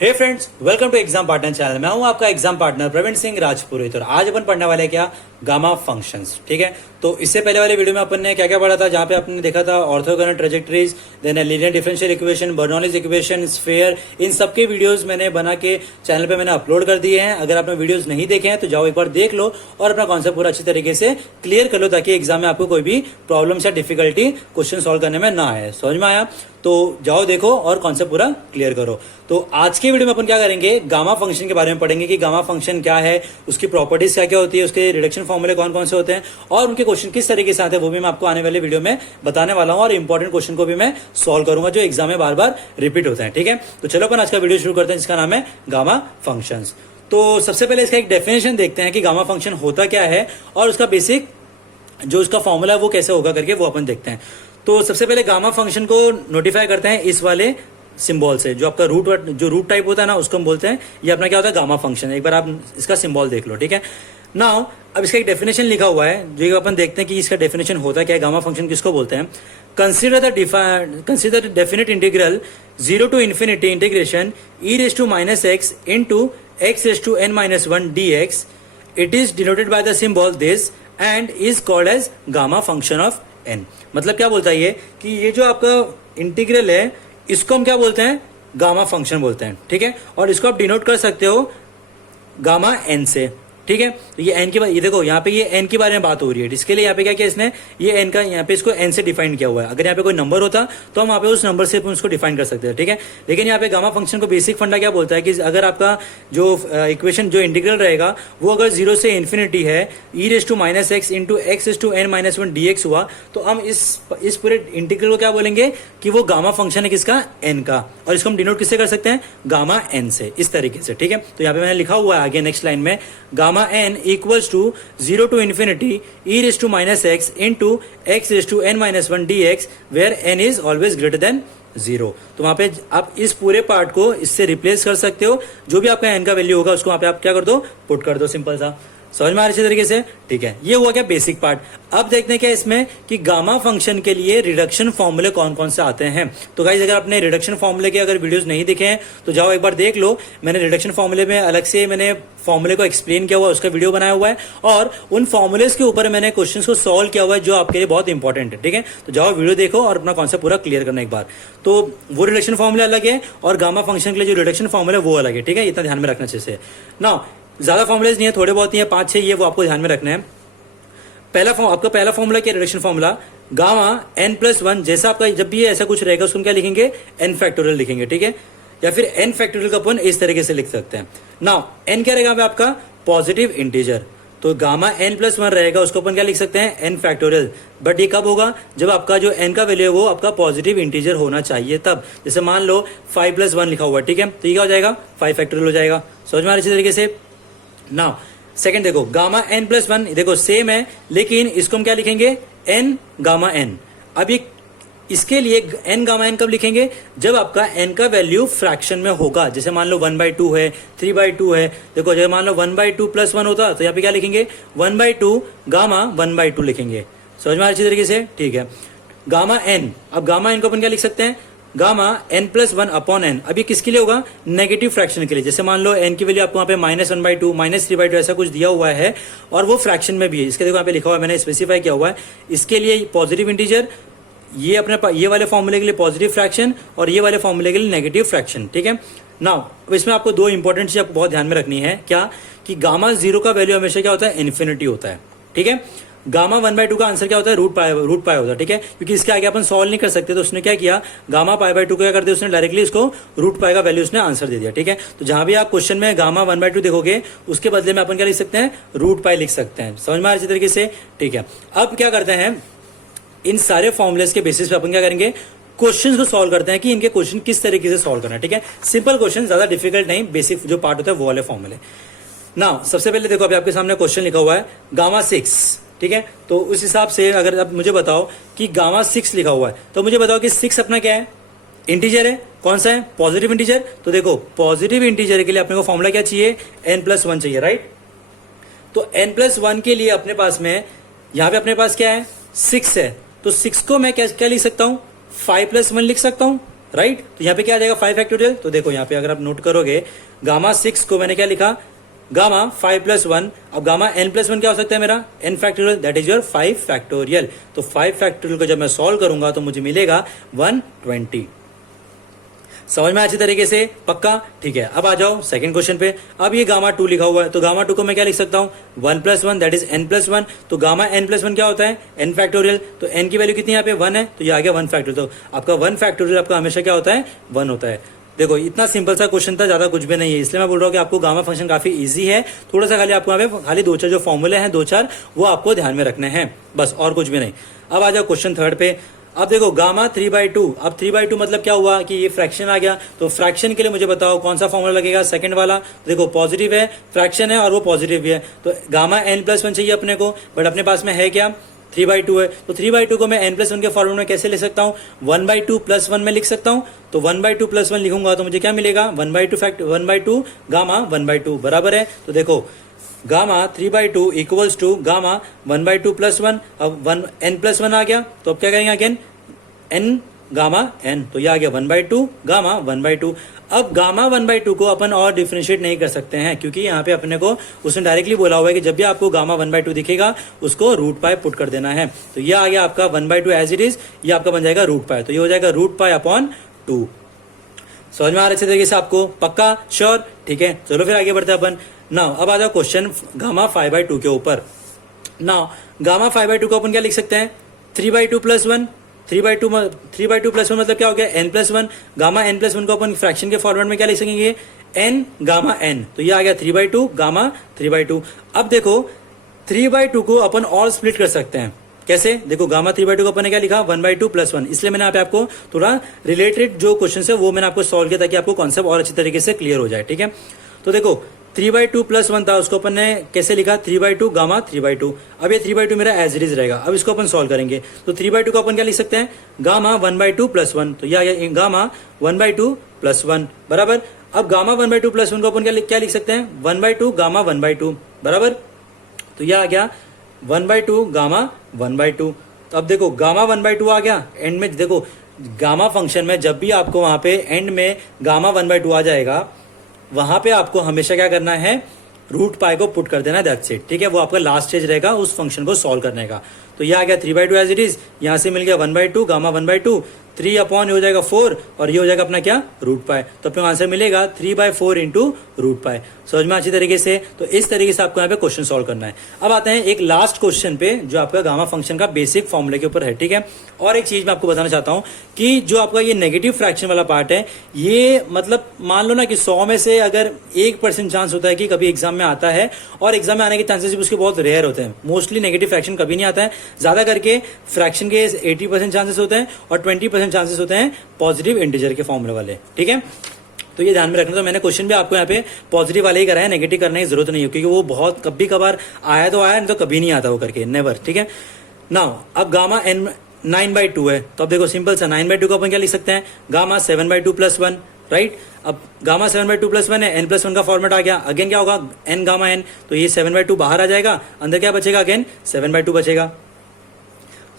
Hey friends, welcome to exam partner channel. मैं हूं आपका एग्जाम पार्टनर प्रवीण सिंह राजपुरोहित और आज अपन पढ़ने वाले क्या गामा फंक्शंस। ठीक है, तो इससे पहले वाले वीडियो में अपन ने क्या क्या पढ़ा था, जहां पे आपने देखा था orthogonal trajectories, then linear differential equation, Bernoulli's equation, sphere, इन सबके वीडियोस मैंने बना के चैनल पे मैंने अपलोड कर दिए हैं। अगर आपने वीडियोस नहीं देखे हैं तो जाओ एक बार देख लो और अपना कॉन्सेप्ट पूरा अच्छी तरीके से क्लियर कर लो, ताकि एग्जाम में आपको कोई भी प्रॉब्लम या डिफिकल्टी क्वेश्चन सॉल्व करने में ना आए। समझ में आया? तो जाओ देखो और कॉन्सेप्ट पूरा क्लियर करो। तो आज के वीडियो में अपन क्या करेंगे, गामा फंक्शन के बारे में पढ़ेंगे कि गामा फंक्शन क्या है, उसकी प्रॉपर्टीज क्या क्या होती है, उसके रिडक्शन फॉर्मूले कौन कौन से होते हैं और उनके क्वेश्चन किस तरीके से आते हैं, वो भी मैं आपको आने वाले वीडियो में बताने वाला हूं। और इंपॉर्टेंट क्वेश्चन को भी मैं सॉल्व करूंगा जो एग्जाम में बार बार रिपीट होते हैं। ठीक है, तो चलो अपन आज का वीडियो शुरू करते हैं, जिसका नाम है गामा फंक्शंस। तो सबसे पहले इसका एक डेफिनेशन देखते हैं कि गामा फंक्शन होता क्या है और उसका बेसिक जो उसका फॉर्मूला है वो कैसे होगा करके वो अपन देखते हैं। तो सबसे पहले गामा फंक्शन को नोटिफाई करते हैं इस वाले सिंबल से, जो आपका रूट टाइप होता है ना, उसको हम बोलते हैं, ये अपना क्या होता है, गामा फंक्शन। एक बार आप इसका सिंबल देख लो। ठीक है, नाउ अब इसका एक डेफिनेशन लिखा हुआ है, जो अपन देखते हैं कि इसका डेफिनेशन होता क्या है, गामा फंक्शन किसको बोलते हैं। Consider the definite integral 0 to infinity integration e raised to -x into x raised to n-1 dx. It is denoted by the symbol this and is called as gamma function of n. मतलब क्या बोलता है ये कि ये जो आपका integral है इसको हम क्या बोलते हैं, गामा फंक्शन बोलते हैं। ठीक है, और इसको आप डिनोट कर सकते हो गामा एन से। ठीक है, तो ये एन के बाद ये देखो यहाँ पे ये एन के बारे में बात हो रही है, इसके लिए यहाँ पे क्या किया इसने, ये एन का यहाँ पे इसको एन से डिफाइन किया हुआ है। अगर यहाँ पे कोई नंबर होता तो हम यहाँ पे उस नंबर से उसको डिफाइन कर सकते हैं। ठीक है, लेकिन यहाँ पे गामा फंक्शन को बेसिक फंडा क्या बोलता है कि अगर आपका जो इक्वेशन जो इंटीग्रल रहेगा वो अगर 0 से इन्फिनिटी है, e raised to -x into x raised to n-1 dx हुआ, तो हम इस पूरे इंटीग्रल को क्या बोलेंगे कि वो गामा फंक्शन है किसका, एन का, और इसको हम डिनोट किससे कर सकते हैं, गामा एन से, इस तरीके से। ठीक है, तो यहाँ पे मैंने लिखा हुआ है आगे नेक्स्ट लाइन में, gamma n equals to 0 to infinity e raised to -x into x raised to n-1 dx where n is always greater than 0। तो वहां पे आप इस पूरे पार्ट को इससे रिप्लेस कर सकते हो, जो भी आपका n का वैल्यू होगा उसको वहां पे आप क्या कर दो, पुट कर दो, सिंपल सा। समझ में आ रही है तरीके से? ठीक है, ये हुआ क्या बेसिक पार्ट। अब देखते हैं क्या इसमें कि गामा फंक्शन के लिए रिडक्शन फॉर्मूले कौन कौन से आते हैं। तो गाइस अगर आपने रिडक्शन फॉर्मूले के अगर वीडियोस नहीं देखे हैं तो जाओ एक बार देख लो। मैंने रिडक्शन फॉर्मूले में अलग से मैंने फॉर्मूले को एक्सप्लेन किया हुआ है, उसका वीडियो बनाया हुआ है, और उन फॉर्मूलेस के ऊपर मैंने क्वेश्चन को सॉल्व किया हुआ है जो आपके लिए बहुत इंपॉर्टेंट है। ठीक है, तो जाओ वीडियो देखो और अपना कॉन्सेप्ट पूरा क्लियर करना एक बार। तो वो रिडक्शन फॉर्मूला अलग है और गामा फंक्शन के लिए जो रिडक्शन फॉर्मूला है वो अलग है। ठीक है, इतना ध्यान में रखना अच्छे से। ना ज्यादा फॉर्मुलेज नहीं है, थोड़े बहुत ही है, 5-6 ये वो आपको ध्यान में रखना है। आपका पहला फॉर्मूला क्या, रिडक्शन फॉर्मूला गामा n+1। जैसा आपका जब भी ऐसा कुछ रहेगा उसको क्या लिखेंगे, n फैक्टोरियल लिखेंगे। ठीक है, या फिर n फैक्टोरियल का अपन इस तरीके से लिख सकते हैं। नाउ n क्या रहेगा आपका, पॉजिटिव इंटीजर, तो गामा n+1 रहेगा, उसको अपन क्या लिख सकते हैं, n फैक्टोरियल। बट ये कब होगा, जब आपका जो n का वैल्यू है वो आपका पॉजिटिव इंटीजर होना चाहिए तब। जैसे मान लो 5+1 लिखा हुआ है, ठीक है, तो ये क्या हो जाएगा, 5 फैक्टोरियल हो जाएगा। समझ में आ रही है तरीके से? नाउ सेकंड देखो, गामा n+1 देखो सेम है, लेकिन इसको हम क्या लिखेंगे, n गामा n। अब ये इसके लिए n गामा n कब लिखेंगे, जब आपका n का वैल्यू फ्रैक्शन में होगा। जैसे मान लो 1/2 है, 3/2 है। देखो जब मान लो 1/2 + 1 होता तो यहाँ पे क्या लिखेंगे, 1/2 गामा 1/2 लिखेंगे। समझ में आ रही तरीके से? ठीक है, गामा n, अब गामा n को अपन क्या लिख सकते हैं, गामा n+1 अपॉन n। अब ये किसके लिए होगा, नेगेटिव फ्रैक्शन के लिए। जैसे मान लो n की वैल्यू आपको वहां पे -1/2 -3/2 ऐसा कुछ दिया हुआ है और वो फ्रैक्शन में भी है, इसके देखो यहाँ पे लिखा हुआ है, मैंने स्पेसिफाई किया हुआ है। इसके लिए पॉजिटिव इंटीजर, ये अपने ये वाले फॉर्मूले के लिए पॉजिटिव फ्रैक्शन और ये वाले फॉर्मूले के लिए नेगेटिव फ्रैक्शन। ठीक है, नाउ इसमें आपको 2 इंपॉर्टेंट चीज आपको बहुत ध्यान में रखनी है, क्या कि गामा 0 का वैल्यू हमेशा क्या होता है, इन्फिनिटी होता है। ठीक है, गामा 1/2 का आंसर क्या होता है, रूट पाई होता है। ठीक है, क्योंकि इसके आगे अपन सॉल्व नहीं कर सकते, तो उसने क्या किया, गामा π/2 को क्या कर दिया उसने, डायरेक्टली इसको रूट पाई का वैल्यू उसने आंसर दे दिया। ठीक है, तो जहां भी आप क्वेश्चन में गामा 1/2 देखोगे उसके बदले में अपन क्या लिख सकते हैं, रूट पाई लिख सकते हैं। समझ में आ रही तरीके से? ठीक है, अब क्या करते हैं, इन सारे फॉर्मुलेस के बेसिस पे अपन क्या करेंगे, क्वेश्चन को सॉल्व करते हैं कि इनके क्वेश्चन किस तरीके से सॉल्व करना है। ठीक है, सिंपल क्वेश्चन, ज्यादा डिफिकल्ट नहीं, बेसिक जो पार्ट होता है वो वाले फॉर्मूले। नाउ सबसे पहले देखो, अभी आपके सामने क्वेश्चन लिखा हुआ है गामा 6। ठीक है, तो उस हिसाब से अगर आप मुझे बताओ कि गामा 6 लिखा हुआ है, तो मुझे बताओ कि 6 अपना क्या है, इंटीजर है। कौन सा है, पॉजिटिव इंटीजर। तो देखो पॉजिटिव इंटीजर के लिए अपने को फॉर्मूला क्या चाहिए, n+1 चाहिए, राइट। तो n+1 के लिए अपने पास में यहां पे अपने पास क्या है, 6 है, तो 6 को मैं क्या लिख सकता हूं, 5+1 लिख सकता हूं, राइट। तो यहाँ पे क्या आ जाएगा 5 फैक्टोरियल। तो देखो यहाँ पे अगर आप नोट करोगे गामा 6 को मैंने क्या लिखा, गामा 5+1। अब गामा n+1 क्या हो सकता है मेरा, n factorial, that is your 5 factorial. तो 5 फैक्टोरियल को जब मैं सॉल्व करूंगा तो मुझे मिलेगा 120। समझ में अच्छी तरीके से, पक्का, ठीक है। अब आ जाओ सेकंड क्वेश्चन पे। अब ये गामा 2 लिखा हुआ है, तो गामा 2 को मैं क्या लिख सकता हूं, 1+1 दैट इज n+1। तो गामा n+1 क्या होता है, n फैक्टोरियल। तो n की वैल्यू कितनी यहाँ पे 1 है, तो ये आ गया 1 फैक्टोरियल। तो आपका 1 फैक्टोरियल आपका हमेशा क्या होता है, 1 होता है। देखो इतना सिंपल सा क्वेश्चन था, ज्यादा कुछ भी नहीं है, इसलिए मैं बोल रहा हूँ कि आपको गामा फंक्शन काफी इजी है। थोड़ा सा खाली आपको यहाँ पे खाली 2-4 जो फॉर्मूले हैं 2-4 वो आपको ध्यान में रखने हैं, बस, और कुछ भी नहीं। अब आ जाओ क्वेश्चन थर्ड पे। अब देखो गामा 3/2, अब 3/2 मतलब क्या हुआ कि ये फ्रैक्शन आ गया। तो फ्रैक्शन के लिए मुझे बताओ कौन सा फॉर्मूला लगेगा, सेकंड वाला। देखो पॉजिटिव है, फ्रैक्शन है और वो पॉजिटिव भी है, तो गामा n+1 चाहिए अपने को, बट अपने पास में है क्या, 3/2 है। तो 3/2 को मैं n+1 के फॉर्मूले में कैसे लिख सकता हूँ, 1/2 + 1 में लिख सकता हूँ। तो 1/2 + 1 लिखूंगा तो मुझे क्या मिलेगा, 1/2 गामा 1/2 बराबर है। तो देखो गामा 3/2 इक्वल्स टू गामा 1/2 + 1। अब n+1 आ गया, तो अब क्या करेंगे अगेन n गामा n, तो ये आ गया 1/2 गामा 1/2। अब गामा 1/2 को अपन और डिफरेंशिएट नहीं कर सकते हैं, क्योंकि यहाँ पे अपने को उसने डायरेक्टली बोला हुआ है कि जब भी आपको गामा 1/2 दिखेगा उसको √π पुट कर देना है। तो ये आ गया आपका 1/2 एज इट इज, ये आपका बन जाएगा √π। तो ये हो जाएगा √π/2। समझ में आ रहा है अच्छे तरीके से आपको, पक्का, श्योर, ठीक है। चलो फिर आगे बढ़ते हैं अपन। नाउ अब आ जाओ क्वेश्चन गामा 5/2 के ऊपर। नाउ गामा 5/2 को अपन क्या लिख सकते हैं, 3/2 + 1। 3/2 + 1 मतलब क्या हो गया, n+1। गामा n+1 को अपन फ्रैक्शन के फॉर्मेट में क्या लिख सकेंगे, n गामा n। तो ये आ गया 3/2 गामा 3/2। अब देखो 3/2 को अपन और स्प्लिट कर सकते हैं, कैसे, देखो गामा 3/2 को अपन ने क्या लिखा, 1/2 + 1। इसलिए मैंने यहाँ पे आपको थोड़ा रिलेटेड जो क्वेश्चन है वो मैंने आपको सॉल्व किया ताकि आपको कॉन्सेप्ट और अच्छी तरीके से क्लियर हो जाए, ठीक है। तो देखो 3/2 + 1 था, उसको अपन ने कैसे लिखा, 3/2 गामा 3/2। अब ये 3/2 मेरा एज इट इज रहेगा। अब इसको अपन सॉल्व करेंगे, तो 3/2 को अपन क्या लिख सकते हैं, गामा 1/2 + 1। तो ये आ गया गामा 1/2 + 1 बराबर। अब गामा 1/2 + 1 को अपन क्या लिख सकते हैं, 1/2 गामा 1/2 बराबर। तो यह आ गया 1/2 गामा 1/2। तो अब देखो गामा 1/2 आ गया, एंड में देखो गामा फंक्शन में जब भी आपको वहां पे एंड में गामा 1/2 आ जाएगा, वहां पे आपको हमेशा क्या करना है, √π को पुट कर देना, दैट्स इट, ठीक है। वो आपका लास्ट स्टेज रहेगा उस फंक्शन को सॉल्व करने का। तो ये आ गया 3/2 एज इट इज, यहां से मिल गया 1/2 गामा 1/2, 3 हो जाएगा 4 और ये हो जाएगा अपना क्या, √π। तो अपने आंसर मिलेगा 3/4 × √π। समझ में अच्छी तरीके से। तो इस तरीके से आपको यहाँ पे क्वेश्चन सॉल्व करना है। अब आते हैं एक लास्ट क्वेश्चन पे जो आपका गामा फंक्शन का बेसिक फॉर्मूले के ऊपर है, ठीक है। और एक चीज मैं आपको बताना चाहता हूं कि जो आपका ये नेगेटिव फ्रैक्शन वाला पार्ट है, ये मतलब मान लो ना कि 100 में से अगर 1% चांस होता है कि कभी एग्जाम में आता है, और एग्जाम में आने के चांसेस भी उसके बहुत रेयर होते हैं। मोस्टली नेगेटिव फ्रैक्शन कभी नहीं आता है, ज्यादा करके फ्रैक्शन के 80% चांसेस होते हैं और 20% चांसेस होते हैं पॉजिटिव इंटीजर के फॉर्मूले वाले, ठीक है। तो ये ध्यान में रखना। तो मैंने क्वेश्चन भी आपको यहाँ पे पॉजिटिव वाले ही कराया, नेगेटिव करने की जरूरत नहीं है, क्योंकि वो बहुत कभी कभार आया तो आया, नहीं तो कभी नहीं आता वो करके, नेवर, ठीक है। नाउ अब गामा 9/2 है, तो अब देखो सिंपल सा 9/2 को अपन क्या लिख सकते हैं, गामा 7/2 + 1, राइट। अब गामा 7/2 + 1 है, n+1 का फॉर्मेट आ गया, अगेन क्या होगा, n गामा n। तो ये 7/2 बाहर आ जाएगा, अंदर क्या बचेगा, अगेन 7/2 बचेगा।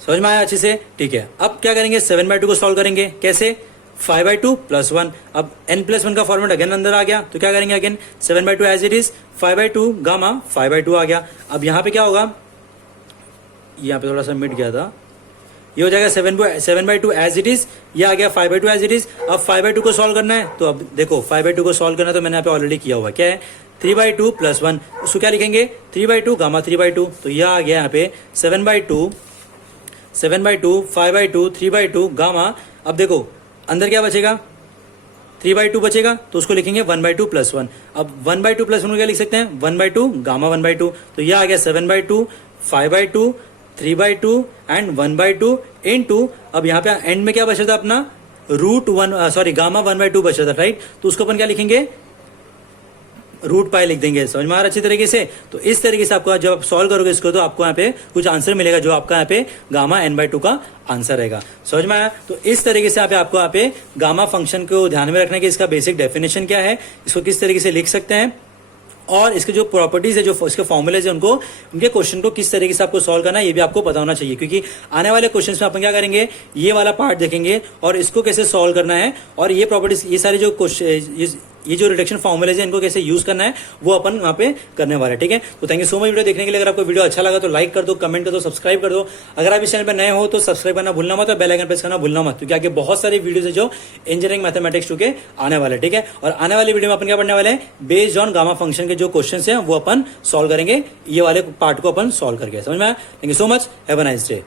समझ में आया अच्छे से, ठीक है। अब क्या करेंगे, 7/2 को सॉल्व करेंगे, कैसे, 5/2 + 1। अब n+1 का फॉर्मेट अगेन अंदर आ गया, तो क्या करेंगे, again 7/2 as it is, 5/2 gamma 5/2 आ गया। अब यहाँ पे क्या होगा, यहाँ पे थोड़ा सा मिट गया था, ये हो जाएगा 7/2 एज इट इज, ये आ गया 5/2 एज इट इज। अब 5/2 को सॉल्व करना है, तो अब देखो 5/2 को सॉल्व करना है, तो मैंने यहाँ पे ऑलरेडी किया हुआ, क्या है, 3/2 + 1। उसको क्या लिखेंगे, 3/2 गामा 3/2। तो यह आ गया यहाँ पे 7/2 5/2 3/2 गामा। अब देखो अंदर क्या बचेगा, 3/2 बचेगा, तो उसको लिखेंगे 1/2 + 1। अब 1/2 + 1 को क्या लिख सकते हैं, 1/2 गामा 1/2। तो यह आ गया 7/2 5/2 3/2 एंड 1/2 × अब यहाँ पे एंड में क्या बचा था अपना, गामा 1/2 बचा था, राइट। तो उसको अपन क्या लिखेंगे, √π लिख देंगे। समझ में आ रहा अच्छी तरीके से। तो इस तरीके से आपको जब आप सॉल्व करोगे इसको, तो आपको यहाँ पे कुछ आंसर मिलेगा जो आपका यहाँ पे गामा n/2 का आंसर रहेगा। समझ में आया। तो इस तरीके से आपको यहाँ पे गामा फंक्शन को ध्यान में रखना कि इसका बेसिक डेफिनेशन क्या है, इसको किस तरीके से लिख सकते हैं, और इसके जो प्रॉपर्टीज है, जो इसके फॉर्मूलेज है, उनको उनके क्वेश्चन को किस तरीके से आपको सॉल्व करना है ये भी आपको पता होना चाहिए, क्योंकि आने वाले क्वेश्चन में अपन क्या करेंगे, ये वाला पार्ट देखेंगे और इसको कैसे सॉल्व करना है, और ये प्रॉपर्टीज, ये सारे जो क्वेश्चन, ये जो रिडक्शन फॉर्मूलेज है, इनको कैसे यूज करना है वो अपन वहां पे करने वाले हैं। ठीक है, तो thank you so much video देखने के लिए। अगर आपको वीडियो अच्छा लगा तो लाइक कर दो, कमेंट कर दो, सब्सक्राइब कर दो। अगर आप इस चैनल पर नए हो तो सब्सक्राइब करना भूलना मत और बेल आइकन प्रेस करना भूलना मत, क्योंकि आगे बहुत सारी वीडियोज है जो इंजीनियरिंग मैथमेटिक्स 2 के आने वाले। ठीक है, और आने वाली वीडियो में अपन क्या पढ़ने वाले हैं, बेस्ड ऑन गामा फंक्शन के जो क्वेश्चन है वो अपन सॉल्व करेंगे, ये वाले पार्ट को अपन सॉल्व करके। समझ में आया? Thank you so much, have a nice day.